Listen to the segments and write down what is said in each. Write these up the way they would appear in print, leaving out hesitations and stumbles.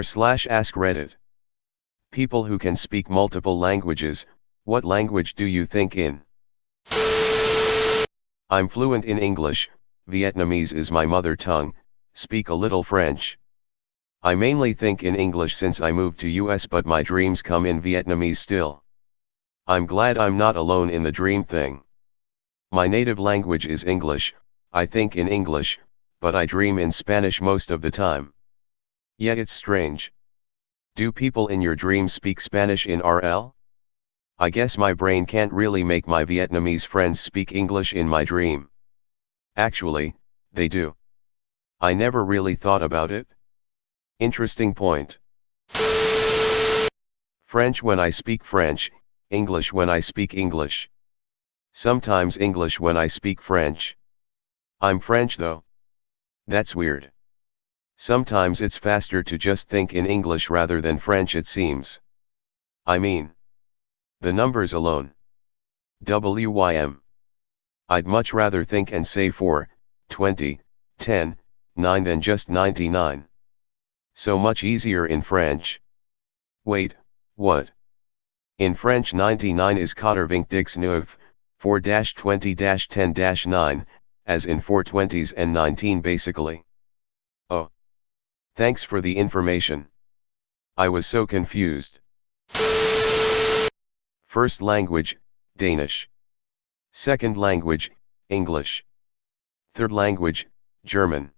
r/AskReddit. People who can speak multiple languages, what language do you think in? I'm fluent in English, Vietnamese is my mother tongue, speak a little French. I mainly think in English since I moved to US, but my dreams come in Vietnamese still. I'm glad I'm not alone in the dream thing. My native language is English, I think in English, but I dream in Spanish most of the time. Yeah, it's strange. Do people in your dreams speak Spanish in RL? I guess my brain can't really make my Vietnamese friends speak English in my dream. Actually, they do. I never really thought about it. Interesting point. French when I speak French, English when I speak English. Sometimes English when I speak French. I'm French though. That's weird. Sometimes it's faster to just think in English rather than French, it seems. I mean, the numbers alone. WYM. I'd much rather think and say 4, 20, 10, 9 than just 99. So much easier in French. Wait, what? In French 99 is 99, 4-20-10-9, as in 420s and 19 basically. Oh. Thanks for the information. I was so confused. First language, Danish. Second language, English. Third language, German.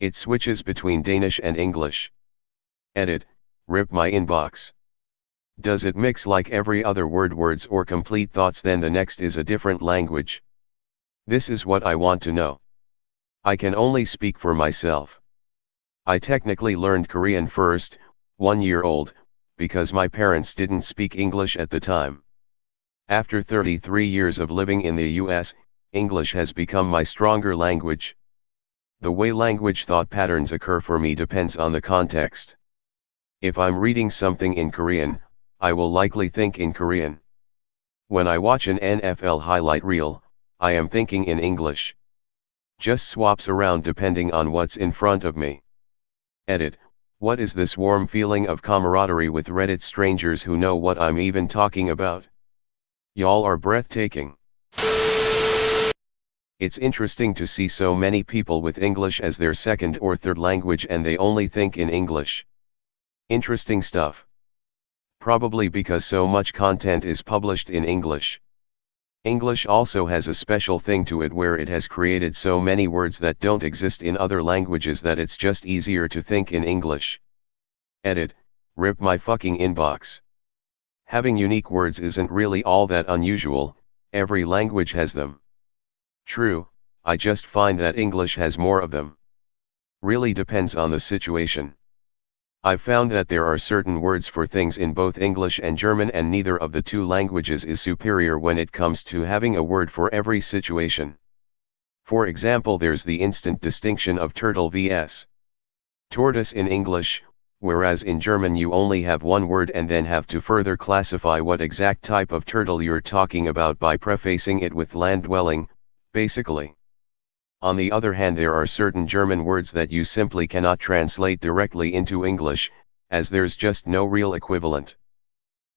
It switches between Danish and English. Edit, rip my inbox. Does it mix like every other word, words or complete thoughts, then the next is a different language? This is what I want to know. I can only speak for myself. I technically learned Korean first, 1 year old, because my parents didn't speak English at the time. After 33 years of living in the US, English has become my stronger language. The way language thought patterns occur for me depends on the context. If I'm reading something in Korean, I will likely think in Korean. When I watch an NFL highlight reel, I am thinking in English. Just swaps around depending on what's in front of me. Edit, what is this warm feeling of camaraderie with Reddit strangers who know what I'm even talking about? Y'all are breathtaking. It's interesting to see so many people with English as their second or third language and they only think in English. Interesting stuff. Probably because so much content is published in English. English also has a special thing to it where it has created so many words that don't exist in other languages that it's just easier to think in English. Edit, rip my fucking inbox. Having unique words isn't really all that unusual, every language has them. True, I just find that English has more of them. Really depends on the situation. I've found that there are certain words for things in both English and German, and neither of the two languages is superior when it comes to having a word for every situation. For example, there's the instant distinction of turtle vs. tortoise in English, whereas in German you only have one word and then have to further classify what exact type of turtle you're talking about by prefacing it with land-dwelling, basically. On the other hand, there are certain German words that you simply cannot translate directly into English, as there's just no real equivalent.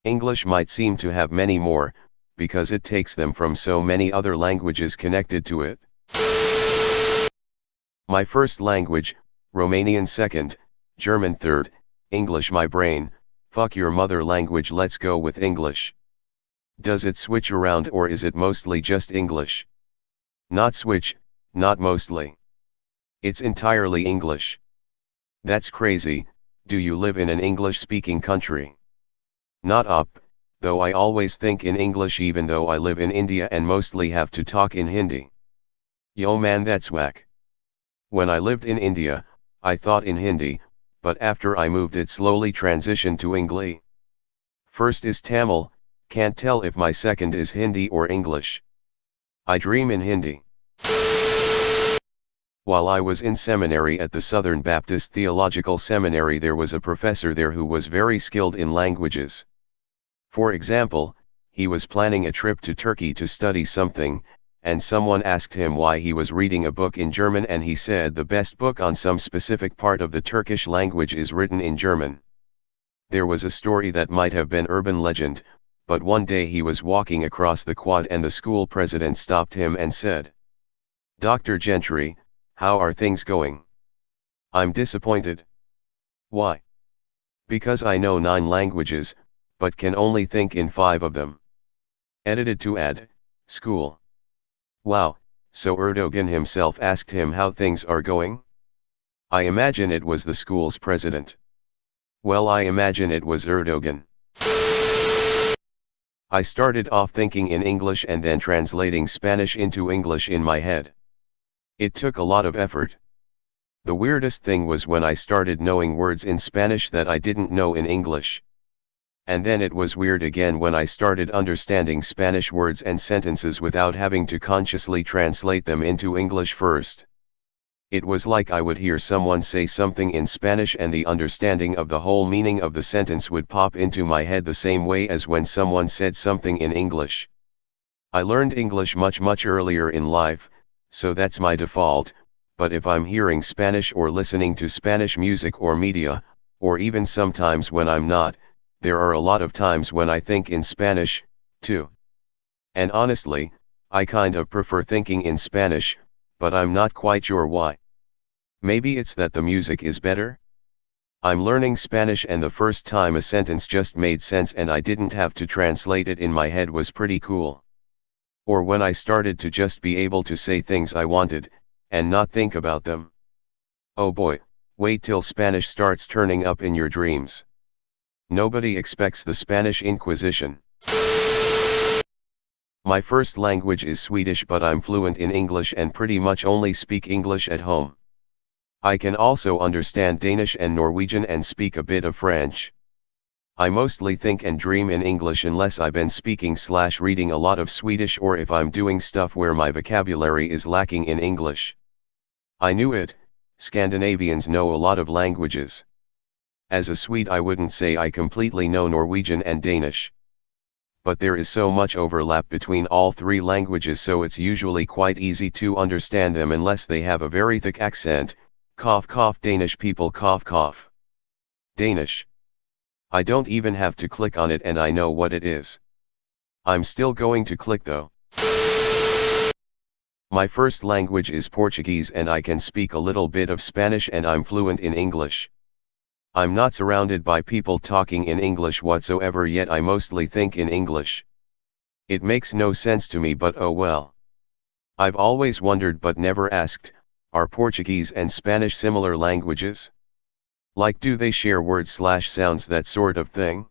English might seem to have many more, because it takes them from so many other languages connected to it. My first language, Romanian second, German third, English my brain, fuck your mother language, let's go with English. Does it switch around or is it mostly just English? Not switch. Not mostly. It's entirely English. That's crazy. Do you live in an English-speaking country? Not up, though I always think in English even though I live in India and mostly have to talk in Hindi. Yo man, that's whack. When I lived in India, I thought in Hindi, but after I moved it slowly transitioned to English. First is Tamil, can't tell if my second is Hindi or English. I dream in Hindi. While I was in seminary at the Southern Baptist Theological Seminary, there was a professor there who was very skilled in languages. For example, he was planning a trip to Turkey to study something, and someone asked him why he was reading a book in German, and he said the best book on some specific part of the Turkish language is written in German. There was a story that might have been urban legend, but one day he was walking across the quad and the school president stopped him and said, "Dr. Gentry, how are things going?" "I'm disappointed." "Why?" "Because I know 9 languages, but can only think in 5 of them." Edited to add, school. Wow, so Erdogan himself asked him how things are going? I imagine it was the school's president. Well, I imagine it was Erdogan. I started off thinking in English and then translating Spanish into English in my head. It took a lot of effort. The weirdest thing was when I started knowing words in Spanish that I didn't know in English. And then it was weird again when I started understanding Spanish words and sentences without having to consciously translate them into English first. It was like I would hear someone say something in Spanish and the understanding of the whole meaning of the sentence would pop into my head the same way as when someone said something in English. I learned English much earlier in life, so that's my default, but if I'm hearing Spanish or listening to Spanish music or media, or even sometimes when I'm not, there are a lot of times when I think in Spanish, too. And honestly, I kind of prefer thinking in Spanish, but I'm not quite sure why. Maybe it's that the music is better? I'm learning Spanish and the first time a sentence just made sense and I didn't have to translate it in my head was pretty cool. Or when I started to just be able to say things I wanted, and not think about them. Oh boy, wait till Spanish starts turning up in your dreams. Nobody expects the Spanish Inquisition. My first language is Swedish, but I'm fluent in English and pretty much only speak English at home. I can also understand Danish and Norwegian and speak a bit of French. I mostly think and dream in English unless I've been speaking/reading a lot of Swedish or if I'm doing stuff where my vocabulary is lacking in English. I knew it, Scandinavians know a lot of languages. As a Swede I wouldn't say I completely know Norwegian and Danish. But there is so much overlap between all 3 languages, so it's usually quite easy to understand them unless they have a very thick accent. Cough cough, Danish people cough cough. Danish. I don't even have to click on it and I know what it is. I'm still going to click though. My first language is Portuguese and I can speak a little bit of Spanish and I'm fluent in English. I'm not surrounded by people talking in English whatsoever, yet I mostly think in English. It makes no sense to me, but oh well. I've always wondered but never asked, are Portuguese and Spanish similar languages? Like, do they share words/sounds, that sort of thing?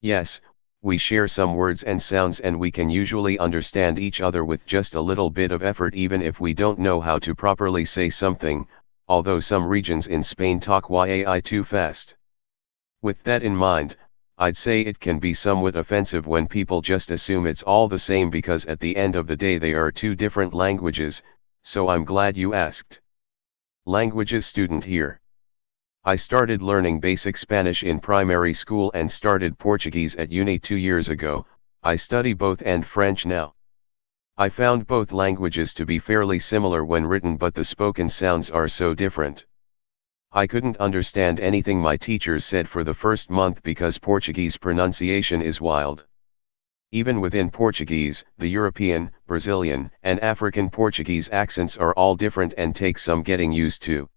Yes, we share some words and sounds and we can usually understand each other with just a little bit of effort even if we don't know how to properly say something, although some regions in Spain talk way too fast. With that in mind, I'd say it can be somewhat offensive when people just assume it's all the same because at the end of the day they are 2 different languages, so I'm glad you asked. Languages student here. I started learning basic Spanish in primary school and started Portuguese at uni 2 years ago. I study both and French now. I found both languages to be fairly similar when written, but the spoken sounds are so different. I couldn't understand anything my teachers said for the first month because Portuguese pronunciation is wild. Even within Portuguese, the European, Brazilian, and African Portuguese accents are all different and take some getting used to.